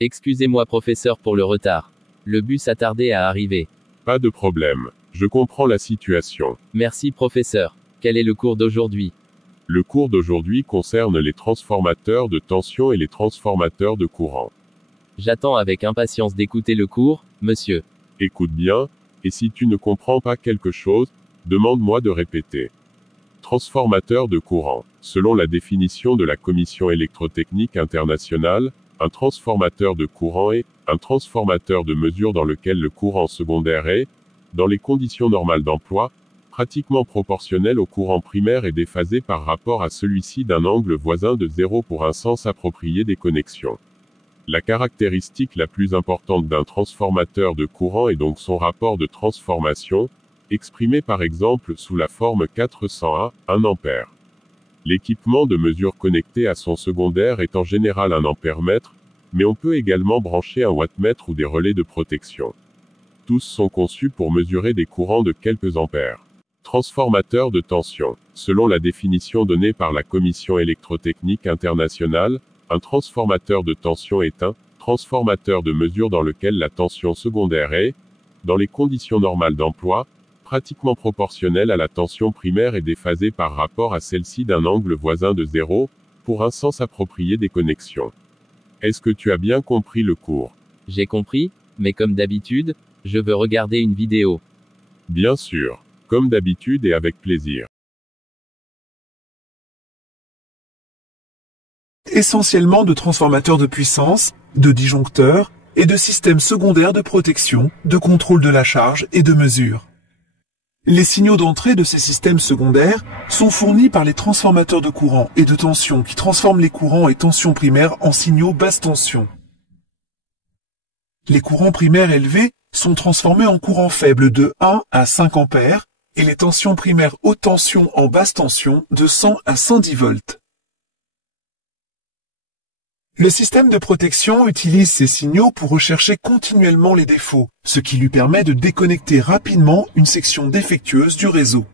Excusez-moi professeur pour le retard. Le bus a tardé à arriver. Pas de problème. Je comprends la situation. Merci professeur. Quel est le cours d'aujourd'hui? Le cours d'aujourd'hui concerne les transformateurs de tension et les transformateurs de courant. J'attends avec impatience d'écouter le cours, monsieur. Écoute bien, et si tu ne comprends pas quelque chose, demande-moi de répéter. Transformateur de courant. Selon la définition de la Commission électrotechnique internationale, un transformateur de courant est un transformateur de mesure dans lequel le courant secondaire est, dans les conditions normales d'emploi, pratiquement proportionnel au courant primaire et déphasé par rapport à celui-ci d'un angle voisin de 0 pour un sens approprié des connexions. La caractéristique la plus importante d'un transformateur de courant est donc son rapport de transformation, exprimé par exemple sous la forme 400 A, 1 ampère. L'équipement de mesure connecté à son secondaire est en général un ampère-mètre, mais on peut également brancher un wattmètre ou des relais de protection. Tous sont conçus pour mesurer des courants de quelques ampères. Transformateur de tension. Selon la définition donnée par la Commission électrotechnique internationale, un transformateur de tension est un transformateur de mesure dans lequel la tension secondaire est, dans les conditions normales d'emploi, pratiquement proportionnelle à la tension primaire et déphasée par rapport à celle-ci d'un angle voisin de 0, pour un sens approprié des connexions. Est-ce que tu as bien compris le cours? J'ai compris, mais comme d'habitude, je veux regarder une vidéo. Bien sûr, comme d'habitude et avec plaisir. Essentiellement de transformateurs de puissance, de disjoncteurs et de systèmes secondaires de protection, de contrôle de la charge et de mesure. Les signaux d'entrée de ces systèmes secondaires sont fournis par les transformateurs de courant et de tension qui transforment les courants et tensions primaires en signaux basse tension. Les courants primaires élevés sont transformés en courants faibles de 1 à 5 ampères et les tensions primaires haute tension en basse tension de 100 à 110 volts. Le système de protection utilise ces signaux pour rechercher continuellement les défauts, ce qui lui permet de déconnecter rapidement une section défectueuse du réseau.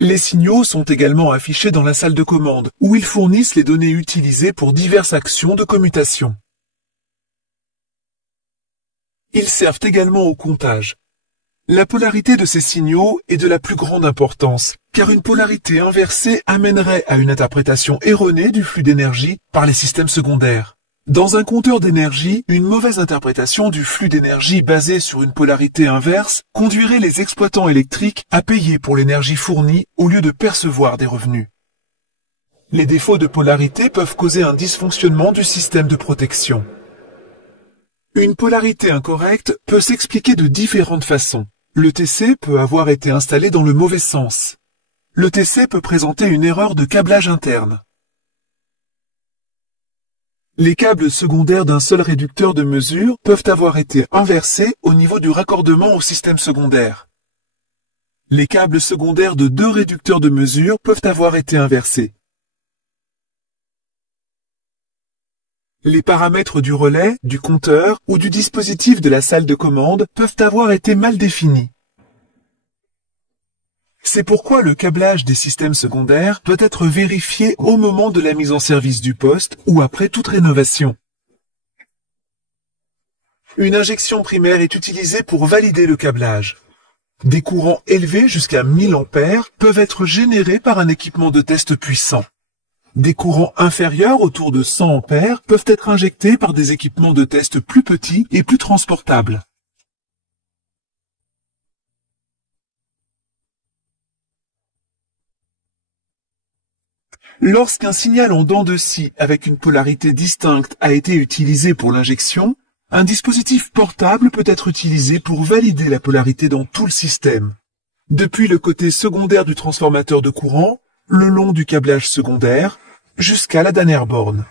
Les signaux sont également affichés dans la salle de commande, où ils fournissent les données utilisées pour diverses actions de commutation. Ils servent également au comptage. La polarité de ces signaux est de la plus grande importance, car une polarité inversée amènerait à une interprétation erronée du flux d'énergie par les systèmes secondaires. Dans un compteur d'énergie, une mauvaise interprétation du flux d'énergie basée sur une polarité inverse conduirait les exploitants électriques à payer pour l'énergie fournie au lieu de percevoir des revenus. Les défauts de polarité peuvent causer un dysfonctionnement du système de protection. Une polarité incorrecte peut s'expliquer de différentes façons. Le TC peut avoir été installé dans le mauvais sens. Le TC peut présenter une erreur de câblage interne. Les câbles secondaires d'un seul réducteur de mesure peuvent avoir été inversés au niveau du raccordement au système secondaire. Les câbles secondaires de deux réducteurs de mesure peuvent avoir été inversés. Les paramètres du relais, du compteur ou du dispositif de la salle de commande peuvent avoir été mal définis. C'est pourquoi le câblage des systèmes secondaires doit être vérifié au moment de la mise en service du poste ou après toute rénovation. Une injection primaire est utilisée pour valider le câblage. Des courants élevés jusqu'à 1000 ampères peuvent être générés par un équipement de test puissant. Des courants inférieurs autour de 100 ampères peuvent être injectés par des équipements de test plus petits et plus transportables. Lorsqu'un signal en dents de scie avec une polarité distincte a été utilisé pour l'injection, un dispositif portable peut être utilisé pour valider la polarité dans tout le système. Depuis le côté secondaire du transformateur de courant, le long du câblage secondaire, jusqu'à la dernière borne.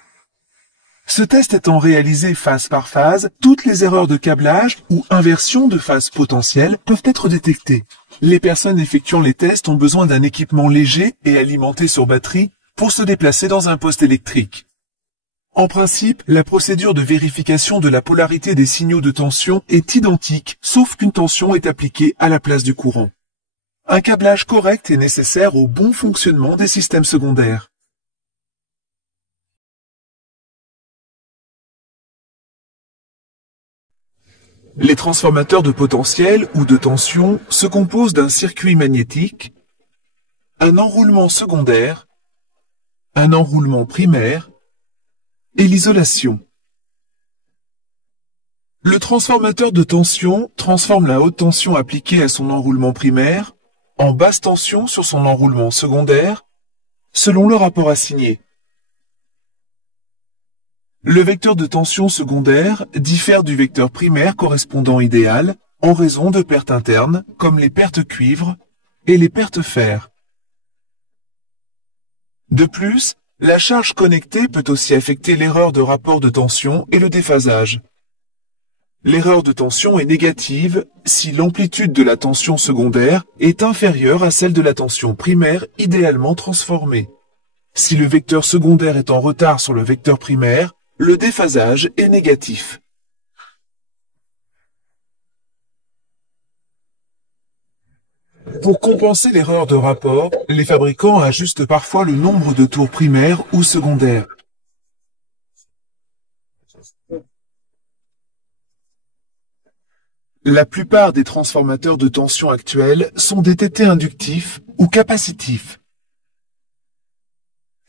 Ce test étant réalisé phase par phase, toutes les erreurs de câblage ou inversion de phase potentielle peuvent être détectées. Les personnes effectuant les tests ont besoin d'un équipement léger et alimenté sur batterie pour se déplacer dans un poste électrique. En principe, la procédure de vérification de la polarité des signaux de tension est identique, sauf qu'une tension est appliquée à la place du courant. Un câblage correct est nécessaire au bon fonctionnement des systèmes secondaires. Les transformateurs de potentiel ou de tension se composent d'un circuit magnétique, un enroulement secondaire, un enroulement primaire et l'isolation. Le transformateur de tension transforme la haute tension appliquée à son enroulement primaire en basse tension sur son enroulement secondaire, selon le rapport assigné. Le vecteur de tension secondaire diffère du vecteur primaire correspondant idéal en raison de pertes internes comme les pertes cuivre et les pertes fer. De plus, la charge connectée peut aussi affecter l'erreur de rapport de tension et le déphasage. L'erreur de tension est négative si l'amplitude de la tension secondaire est inférieure à celle de la tension primaire idéalement transformée. Si le vecteur secondaire est en retard sur le vecteur primaire, le déphasage est négatif. Pour compenser l'erreur de rapport, les fabricants ajustent parfois le nombre de tours primaires ou secondaires. La plupart des transformateurs de tension actuels sont des TT inductifs ou capacitifs.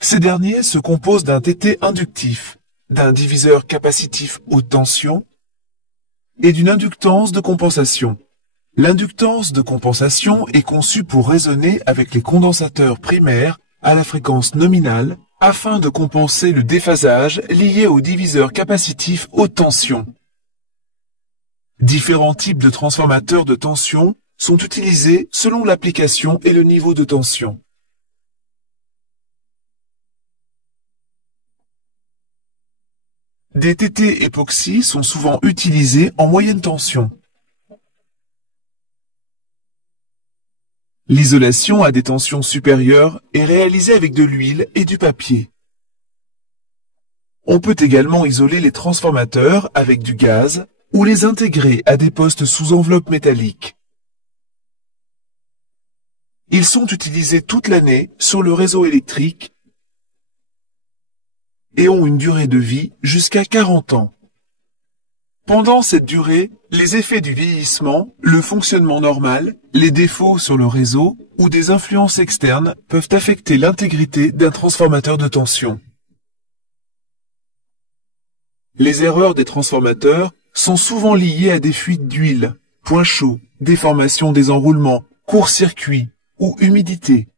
Ces derniers se composent d'un TT inductif, d'un diviseur capacitif haute tension et d'une inductance de compensation. L'inductance de compensation est conçue pour résonner avec les condensateurs primaires à la fréquence nominale afin de compenser le déphasage lié au diviseur capacitif haute tension. Différents types de transformateurs de tension sont utilisés selon l'application et le niveau de tension. Des TT époxy sont souvent utilisés en moyenne tension. L'isolation à des tensions supérieures est réalisée avec de l'huile et du papier. On peut également isoler les transformateurs avec du gaz ou les intégrer à des postes sous enveloppe métallique. Ils sont utilisés toute l'année sur le réseau électrique et ont une durée de vie jusqu'à 40 ans. Pendant cette durée, les effets du vieillissement, le fonctionnement normal, les défauts sur le réseau ou des influences externes peuvent affecter l'intégrité d'un transformateur de tension. Les erreurs des transformateurs sont souvent liées à des fuites d'huile, points chauds, déformation des enroulements, court-circuit ou humidité.